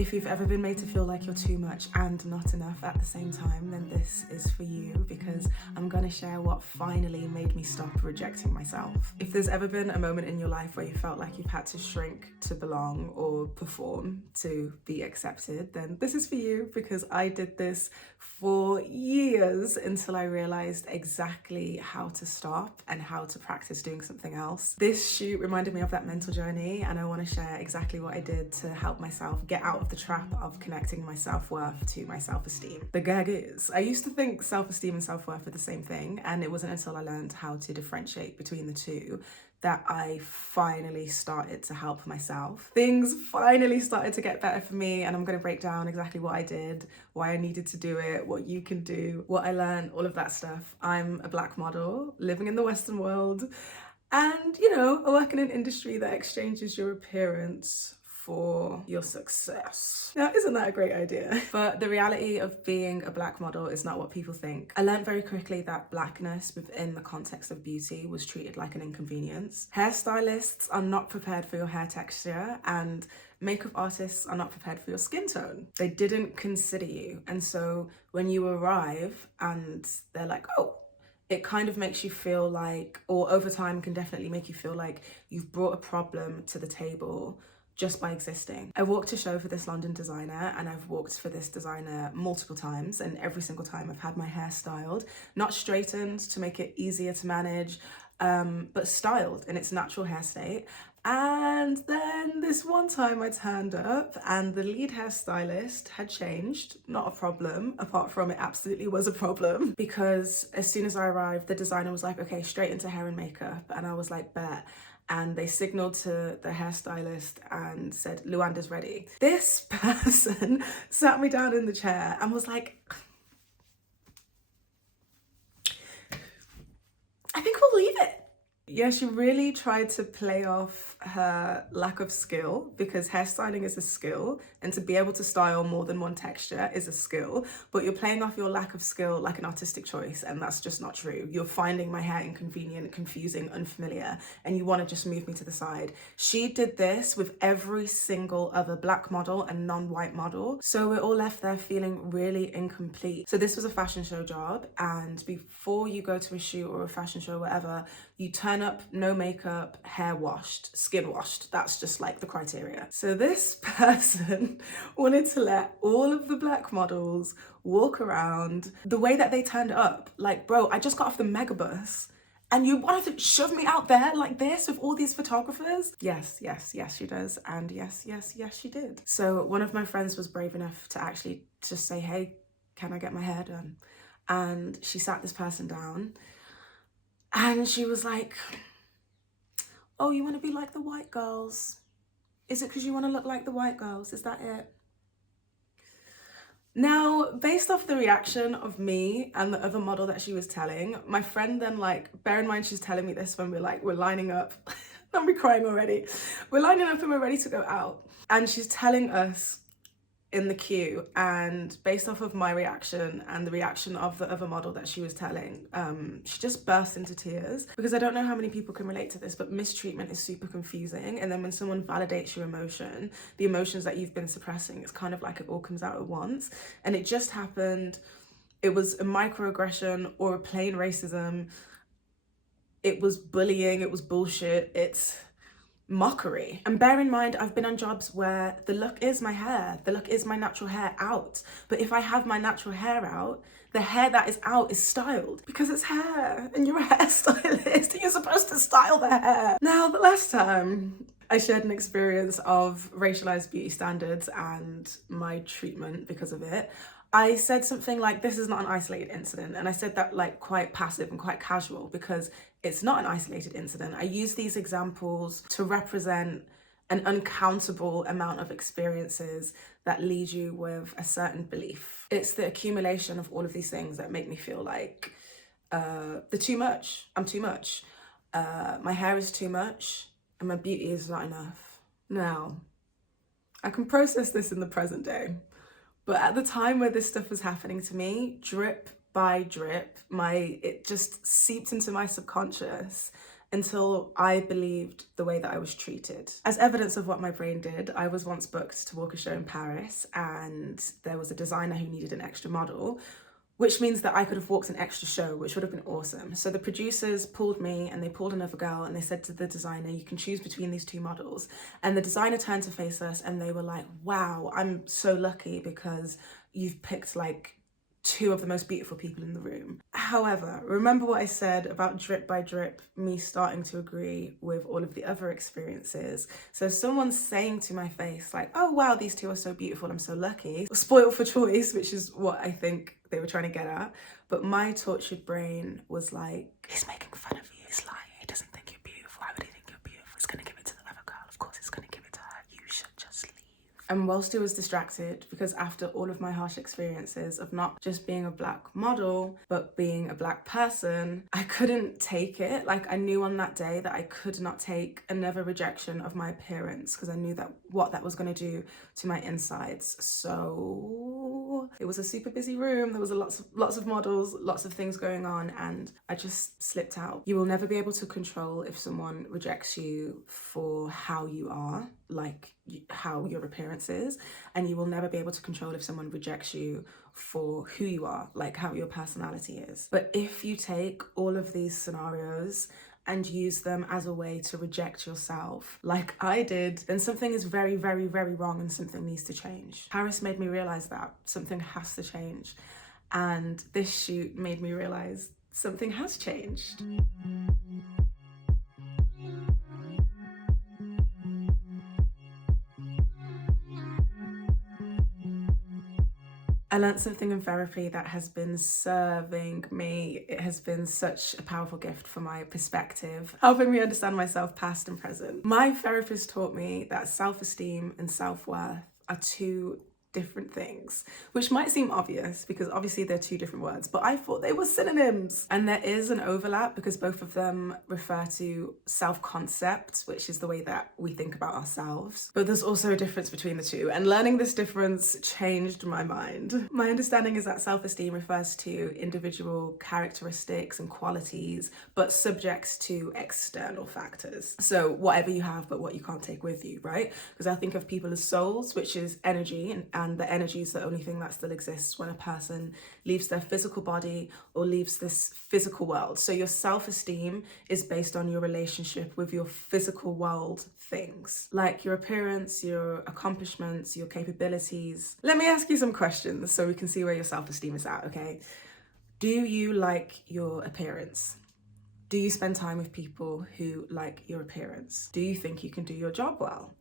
If you've ever been made to feel like you're too much and not enough at the same time, then this is for you, because I'm gonna share what finally made me stop rejecting myself. If there's ever been a moment in your life where you felt like you've had to shrink to belong or perform to be accepted, then this is for you, because I did this for years until I realized exactly how to stop and how to practice doing something else. This shoot reminded me of that mental journey, and I want to share exactly what I did to help myself get out of the trap of connecting my self-worth to my self-esteem. The gag is, I used to think self-esteem and self-worth are the same thing, and it wasn't until I learned how to differentiate between the two that I finally started to help myself. Things finally started to get better for me, and I'm going to break down exactly what I did, why I needed to do it, what you can do, what I learned, all of that stuff. I'm a Black model living in the Western world, and I work in an industry that exchanges your appearance for your success. Now, isn't that a great idea? But the reality of being a Black model is not what people think. I learned very quickly that Blackness within the context of beauty was treated like an inconvenience. Hairstylists are not prepared for your hair texture, and makeup artists are not prepared for your skin tone. They didn't consider you. And so when you arrive and they're like, oh, it kind of makes you feel like, or over time can definitely make you feel like you've brought a problem to the table just by existing. I walked a show for this London designer, and I've walked for this designer multiple times, and every single time I've had my hair styled, not straightened to make it easier to manage, but styled in its natural hair state. And then this one time I turned up and the lead hairstylist had changed. Not a problem, apart from it absolutely was a problem, because as soon as I arrived, the designer was like, okay, straight into hair and makeup. And I was like, bet. And they signaled to the hairstylist and said, Luanda's ready. This person sat me down in the chair and was like, I think we'll leave it. Yeah, she really tried to play off her lack of skill, because hairstyling is a skill, and to be able to style more than one texture is a skill, but you're playing off your lack of skill like an artistic choice, and that's just not true. You're finding my hair inconvenient, confusing, unfamiliar, and you want to just move me to the side. She did this with every single other Black model and non-white model, so we're all left there feeling really incomplete. So this was a fashion show job, and before you go to a shoot or a fashion show, whatever, you turn up, no makeup, hair washed, skin washed. That's just like the criteria. So this person wanted to let all of the Black models walk around the way that they turned up. Like, bro, I just got off the megabus and you wanted to shove me out there like this with all these photographers? Yes, she does. And yes, she did. So one of my friends was brave enough to actually just say, hey, can I get my hair done? And she sat this person down, and she was like, oh, you want to be like the white girls? Is it because you want to look like the white girls? Is that it? Now, based off the reaction of me and the other model that she was telling, my friend then, like, bear in mind she's telling me this when we're lining up. I'm be crying already. We're lining up and we're ready to go out. And she's telling us in the queue, and based off of my reaction and the reaction of the other model that she was telling, she just burst into tears, because I don't know how many people can relate to this, but mistreatment is super confusing. And then when someone validates your emotion, the emotions that you've been suppressing, it's kind of like it all comes out at once. And it just happened. It was a microaggression or a plain racism. It was bullying, it was bullshit, it's mockery. And bear in mind, I've been on jobs where the look is my hair, the look is my natural hair out. But if I have my natural hair out, the hair that is out is styled, because it's hair and you're a hairstylist and you're supposed to style the hair. Now, the last time I shared an experience of racialized beauty standards and my treatment because of it, I said something like, this is not an isolated incident. And I said that like quite passive and quite casual, because it's not an isolated incident. I use these examples to represent an uncountable amount of experiences that lead you with a certain belief. It's the accumulation of all of these things that make me feel like the too much. I'm too much. My hair is too much, and my beauty is not enough. Now, I can process this in the present day, but at the time where this stuff was happening to me, drip by drip, it just seeped into my subconscious, until I believed the way that I was treated. As evidence of what my brain did, I was once booked to walk a show in Paris, and there was a designer who needed an extra model, which means that I could have walked an extra show, which would have been awesome. So the producers pulled me and they pulled another girl, and they said to the designer, you can choose between these two models. And the designer turned to face us and they were like, wow, I'm so lucky because you've picked like two of the most beautiful people in the room. However, remember what I said about drip by drip, me starting to agree with all of the other experiences. So someone's saying to my face like, oh wow, these two are so beautiful, I'm so lucky. Spoiled for choice, which is what I think they were trying to get at. But my tortured brain was like, he's making fun of you, he's lying, he doesn't think you're beautiful. Why would he think you're beautiful? He's gonna give it to the other girl, of course he's gonna give it to her, you should just leave. And whilst I was distracted, because after all of my harsh experiences of not just being a black model, but being a black person, I couldn't take it. Like, I knew on that day that I could not take another rejection of my appearance, because I knew that what that was going to do to my insides. So it was a super busy room. There was lots of models, lots of things going on, and I just slipped out. You will never be able to control if someone rejects you for how you are, like how your appearance is, and you will never be able to control if someone rejects you for who you are, like how your personality is. But if you take all of these scenarios and use them as a way to reject yourself, like I did, then something is very, very, very wrong and something needs to change. Paris made me realize that something has to change, and this shoot made me realize something has changed. I learned something in therapy that has been serving me. It has been such a powerful gift for my perspective, helping me understand myself past and present. My therapist taught me that self-esteem and self-worth are two different things, which might seem obvious because obviously they're two different words, but I thought they were synonyms. And there is an overlap because both of them refer to self-concept, which is the way that we think about ourselves. But there's also a difference between the two, and learning this difference changed my mind. My understanding is that self-esteem refers to individual characteristics and qualities, but subjects to external factors. So whatever you have, but what you can't take with you, right? Because I think of people as souls, which is energy, and the energy is the only thing that still exists when a person leaves their physical body or leaves this physical world. So your self-esteem is based on your relationship with your physical world things, like your appearance, your accomplishments, your capabilities. Let me ask you some questions so we can see where your self-esteem is at, okay? Do you like your appearance? Do you spend time with people who like your appearance? Do you think you can do your job well?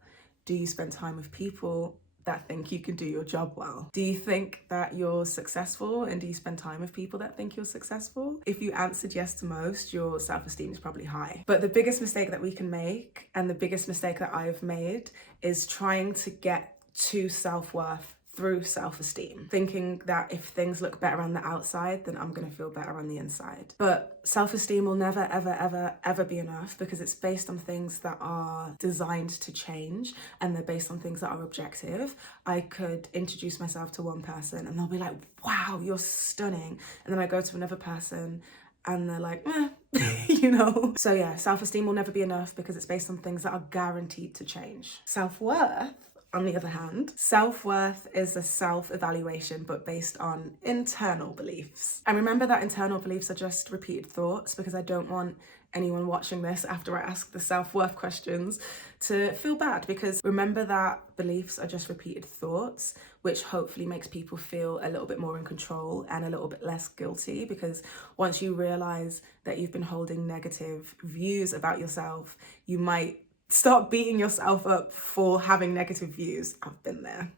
Do you spend time with people that think you can do your job well? Do you think that you're successful, and do you spend time with people that think you're successful? If you answered yes to most, your self-esteem is probably high. But the biggest mistake that we can make, and the biggest mistake that I've made, is trying to get to self-worth through self-esteem, thinking that if things look better on the outside, then I'm gonna feel better on the inside. But self-esteem will never, ever, ever, ever be enough, because it's based on things that are designed to change, and they're based on things that are objective. I could introduce myself to one person and they'll be like, wow, you're stunning. And then I go to another person and they're like, you know? So yeah, self-esteem will never be enough because it's based on things that are guaranteed to change. Self-worth, on the other hand, self-worth is a self-evaluation, but based on internal beliefs. And remember that internal beliefs are just repeated thoughts, because I don't want anyone watching this after I ask the self-worth questions to feel bad, because remember that beliefs are just repeated thoughts, which hopefully makes people feel a little bit more in control and a little bit less guilty, because once you realize that you've been holding negative views about yourself, you might stop beating yourself up for having negative views. I've been there.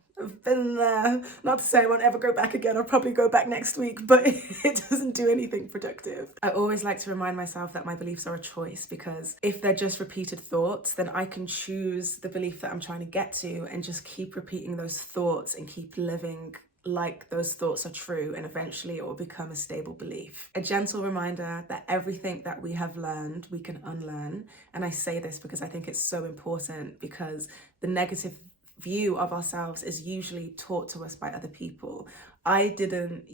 Not to say I won't ever go back again. I'll probably go back next week, but it doesn't do anything productive. I always like to remind myself that my beliefs are a choice, because if they're just repeated thoughts, then I can choose the belief that I'm trying to get to and just keep repeating those thoughts and keep living like those thoughts are true, and eventually it will become a stable belief. A gentle reminder that everything that we have learned, we can unlearn. And I say this because I think it's so important, because the negative view of ourselves is usually taught to us by other people. I didn't,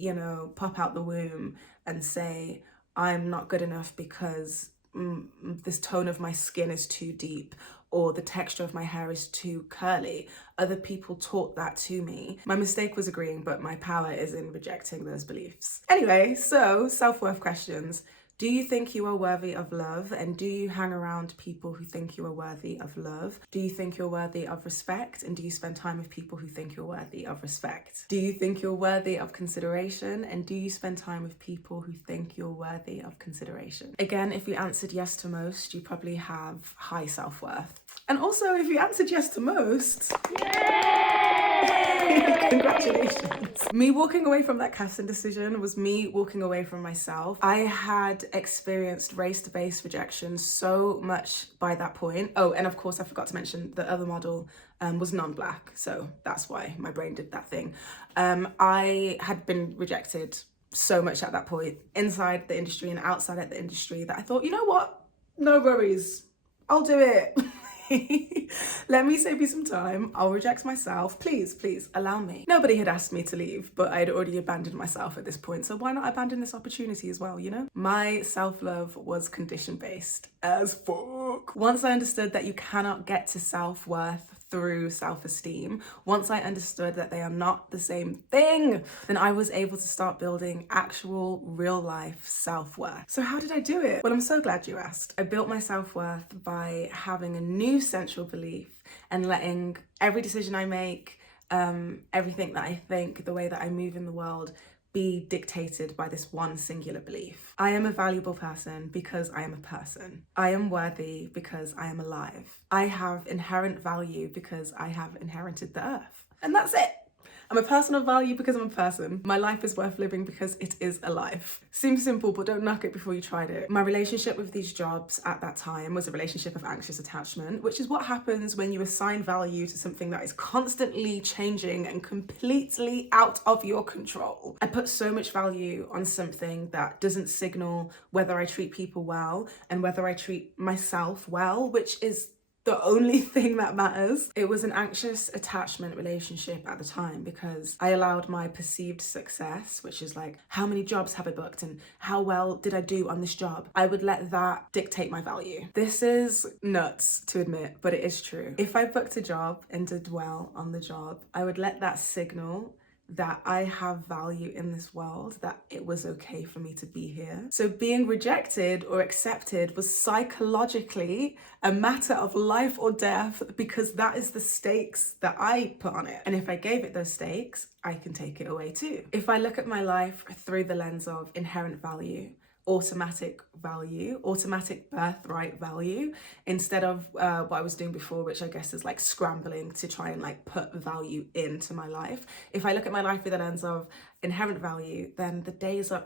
pop out the womb and say, I'm not good enough because this tone of my skin is too deep, or the texture of my hair is too curly. Other people taught that to me. My mistake was agreeing, but my power is in rejecting those beliefs. Anyway, so self-worth questions. Do you think you are worthy of love? And do you hang around people who think you are worthy of love? Do you think you're worthy of respect? And do you spend time with people who think you're worthy of respect? Do you think you're worthy of consideration? And do you spend time with people who think you're worthy of consideration? Again, if you answered yes to most, you probably have high self-worth. And also, if you answered yes to most, congratulations. Me walking away from that casting decision was me walking away from myself. I had experienced race-based rejection so much by that point. Oh, and of course I forgot to mention the other model was non-black, so that's why my brain did that thing. I had been rejected so much at that point, inside the industry and outside of the industry, that I thought, you know what, no worries, I'll do it. Let me save you some time. I'll reject myself. Please allow me. Nobody had asked me to leave, but I'd already abandoned myself at this point, so why not abandon this opportunity as well, you know? My self-love was condition-based as fuck. Once I understood that you cannot get to self-worth through self-esteem, once I understood that they are not the same thing, then I was able to start building actual real life self-worth. So how did I do it? Well, I'm so glad you asked. I built my self-worth by having a new central belief and letting every decision I make, everything that I think, the way that I move in the world, be dictated by this one singular belief. I am a valuable person because I am a person. I am worthy because I am alive. I have inherent value because I have inherited the earth. And that's it. I'm a person of value because I'm a person. My life is worth living because it is a life. Seems simple, but don't knock it before you tried it. My relationship with these jobs at that time was a relationship of anxious attachment, which is what happens when you assign value to something that is constantly changing and completely out of your control. I put so much value on something that doesn't signal whether I treat people well and whether I treat myself well, which is the only thing that matters. It was an anxious attachment relationship at the time because I allowed my perceived success, which is like, how many jobs have I booked and how well did I do on this job? I would let that dictate my value. This is nuts to admit, but it is true. If I booked a job and did well on the job, I would let that signal that I have value in this world, that it was okay for me to be here. So being rejected or accepted was psychologically a matter of life or death because that is the stakes that I put on it. And if I gave it those stakes, I can take it away too. If I look at my life through the lens of inherent value, automatic value, automatic birthright value, instead of what I was doing before, which I guess is like scrambling to try and like put value into my life. If I look at my life through the lens of inherent value, then the days are,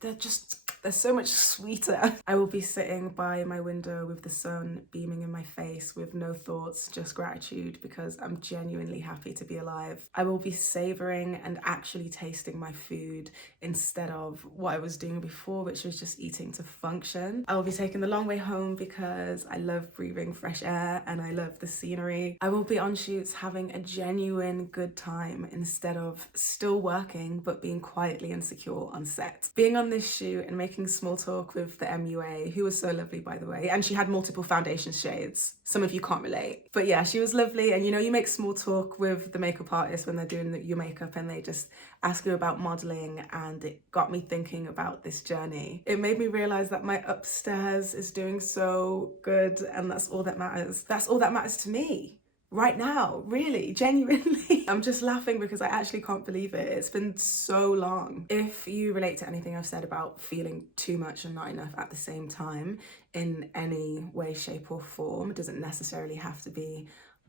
they're so much sweeter. I will be sitting by my window with the sun beaming in my face with no thoughts, just gratitude because I'm genuinely happy to be alive. I will be savoring and actually tasting my food instead of what I was doing before, which was just eating to function. I will be taking the long way home because I love breathing fresh air and I love the scenery. I will be on shoots having a genuine good time instead of still working but being quietly insecure on set. Being on this shoot and making small talk with the MUA, who was so lovely by the way, and she had multiple foundation shades. Some of you can't relate, but yeah, she was lovely. And you know, you make small talk with the makeup artist when they're doing your makeup and they just ask you about modeling, and it got me thinking about this journey. It made me realize that my upstairs is doing so good and that's all that matters. That's all that matters to me right now, really, genuinely. I'm just laughing because I actually can't believe it. It's been so long. If you relate to anything I've said about feeling too much and not enough at the same time in any way, shape or form, it doesn't necessarily have to be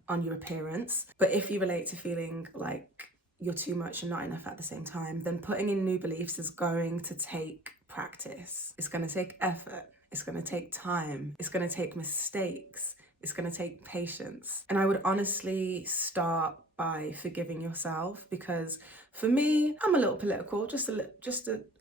on your appearance, but if you relate to feeling like you're too much and not enough at the same time, then putting in new beliefs is going to take practice. It's going to take effort. It's going to take time. It's going to take mistakes. It's going to take patience. And I would honestly start by forgiving yourself, because for me, I'm a little political,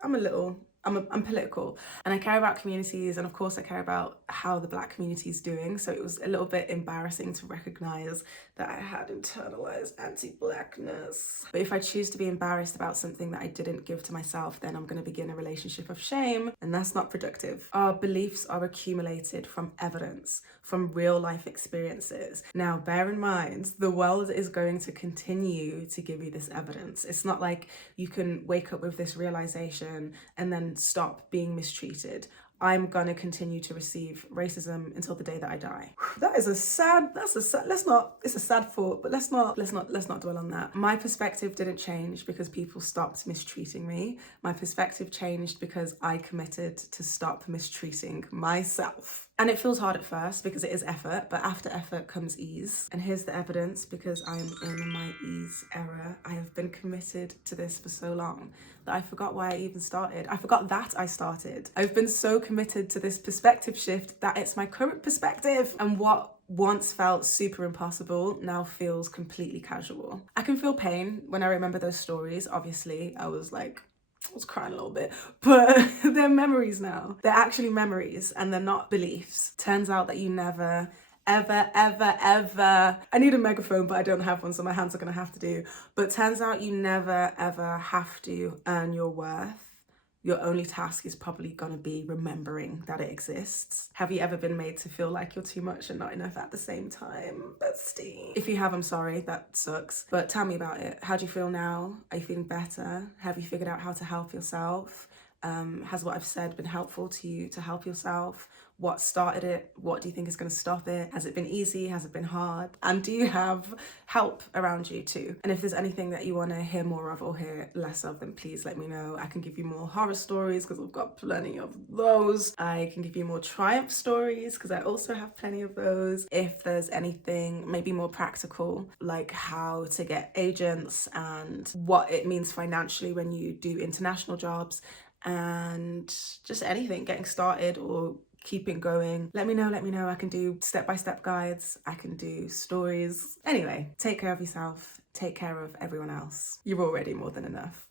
I'm a little I'm political, and I care about communities, and of course I care about how the Black community is doing. So it was a little bit embarrassing to recognize that I had internalized anti-Blackness. But if I choose to be embarrassed about something that I didn't give to myself, then I'm going to begin a relationship of shame, and that's not productive. Our beliefs are accumulated from evidence, from real life experiences. Now, bear in mind, the world is going to continue to give you this evidence. It's not like you can wake up with this realization and then stop being mistreated. I'm gonna continue to receive racism until the day that I die. It's a sad thought, but let's not dwell on that. My perspective didn't change because people stopped mistreating me. My perspective changed because I committed to stop mistreating myself. And it feels hard at first because it is effort, but after effort comes ease. And here's the evidence, because I'm in my ease era. I have been committed to this for so long that I forgot why I even started. I forgot that I started. I've been so committed to this perspective shift that it's my current perspective. And what once felt super impossible now feels completely casual. I can feel pain when I remember those stories. Obviously, I was crying a little bit, but they're memories now. They're actually memories and they're not beliefs. Turns out that you never, ever, I need a megaphone, but I don't have one, so my hands are gonna have to do. But turns out you never, ever have to earn your worth. Your only task is probably gonna be remembering that it exists. Have you ever been made to feel like you're too much and not enough at the same time, bestie? If you have, I'm sorry, that sucks. But tell me about it. How do you feel now? Are you feeling better? Have you figured out how to help yourself? Has what I've said been helpful to you to help yourself? What started it? What do you think is going to stop it? Has it been easy? Has it been hard? And do you have help around you too? And if there's anything that you want to hear more of or hear less of, then please let me know. I can give you more horror stories because I've got plenty of those. I can give you more triumph stories because I also have plenty of those. If there's anything maybe more practical, like how to get agents and what it means financially when you do international jobs, and just anything, getting started or keeping going, let me know. I can do step-by-step guides, I can do stories. Anyway, take care of yourself, take care of everyone else. You're already more than enough.